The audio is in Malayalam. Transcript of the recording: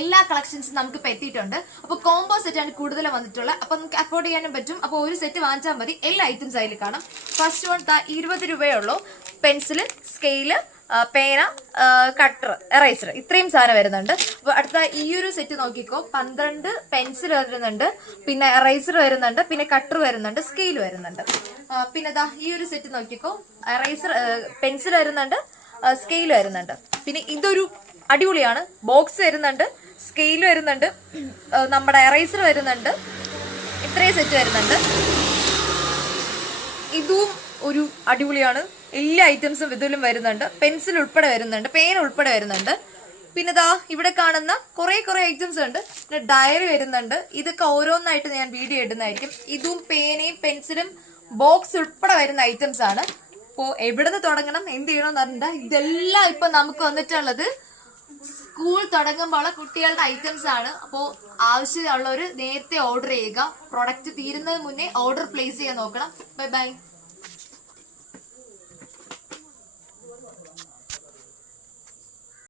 എല്ലാ കളക്ഷൻസും നമുക്ക് ഇപ്പൊ എത്തിയിട്ടുണ്ട്. അപ്പൊ കോംബോ സെറ്റ് ആണ് കൂടുതൽ വന്നിട്ടുള്ളത്. അപ്പൊ നമുക്ക് അഫോർഡ് ചെയ്യാനും പറ്റും. അപ്പൊ ഒരു സെറ്റ് വാങ്ങിച്ചാൽ മതി, എല്ലാ ഐറ്റംസ് അതിൽ കാണാം. ഫസ്റ്റ് വൺ 20 രൂപയുള്ളൂ. പെൻസില്, സ്കെയില്, പേന, കട്ടർ, എറൈസർ, ഇത്രയും സാധനം വരുന്നുണ്ട്. അപ്പൊ അടുത്ത ഈ ഒരു സെറ്റ് നോക്കിക്കോ. 12 പെൻസിൽ വരുന്നുണ്ട്, പിന്നെ എറൈസർ വരുന്നുണ്ട്, പിന്നെ കട്ടർ വരുന്നുണ്ട്, സ്കെയിൽ വരുന്നുണ്ട്. പിന്നെ ഈ ഒരു സെറ്റ് നോക്കിക്കോ. എറൈസർ, പെൻസിൽ വരുന്നുണ്ട്, സ്കെയിൽ വരുന്നുണ്ട്. പിന്നെ ഇതൊരു അടിപൊളിയാണ്. ബോക്സ് വരുന്നുണ്ട്, സ്കെയിൽ വരുന്നുണ്ട്, നമ്മുടെ എറൈസർ വരുന്നുണ്ട്, ഇത്രയും സെറ്റ് വരുന്നുണ്ട്. ഇതും ഒരു അടിപൊളിയാണ്. എല്ലാ ഐറ്റംസും ഇതിലും വരുന്നുണ്ട്. പെൻസിൽ ഉൾപ്പെടെ വരുന്നുണ്ട്, പേന ഉൾപ്പെടെ വരുന്നുണ്ട്. പിന്നെ ഇവിടെ കാണുന്ന കുറെ ഐറ്റംസ് ഉണ്ട്. പിന്നെ ഡയറി വരുന്നുണ്ട്. ഇതൊക്കെ ഓരോന്നായിട്ട് ഞാൻ വീഡിയോ ഇടുന്നതായിരിക്കും. ഇതും പേനയും പെൻസിലും ബോക്സ് ഉൾപ്പെടെ വരുന്ന ഐറ്റംസ് ആണ്. അപ്പോൾ എവിടുന്ന് തുടങ്ങണം, എന്ത് ചെയ്യണമെന്ന് പറഞ്ഞിട്ട് ഇതെല്ലാം ഇപ്പൊ നമുക്ക് വന്നിട്ടുള്ളത് സ്കൂൾ തുടങ്ങുമ്പോൾ കുട്ടികളുടെ ഐറ്റംസ് ആണ്. അപ്പോൾ ആവശ്യമുള്ളവർ നേരത്തെ ഓർഡർ ചെയ്യുക. പ്രൊഡക്റ്റ് തീരുന്നതിന് മുന്നേ ഓർഡർ പ്ലേസ് ചെയ്യാൻ നോക്കണം. Bye bye.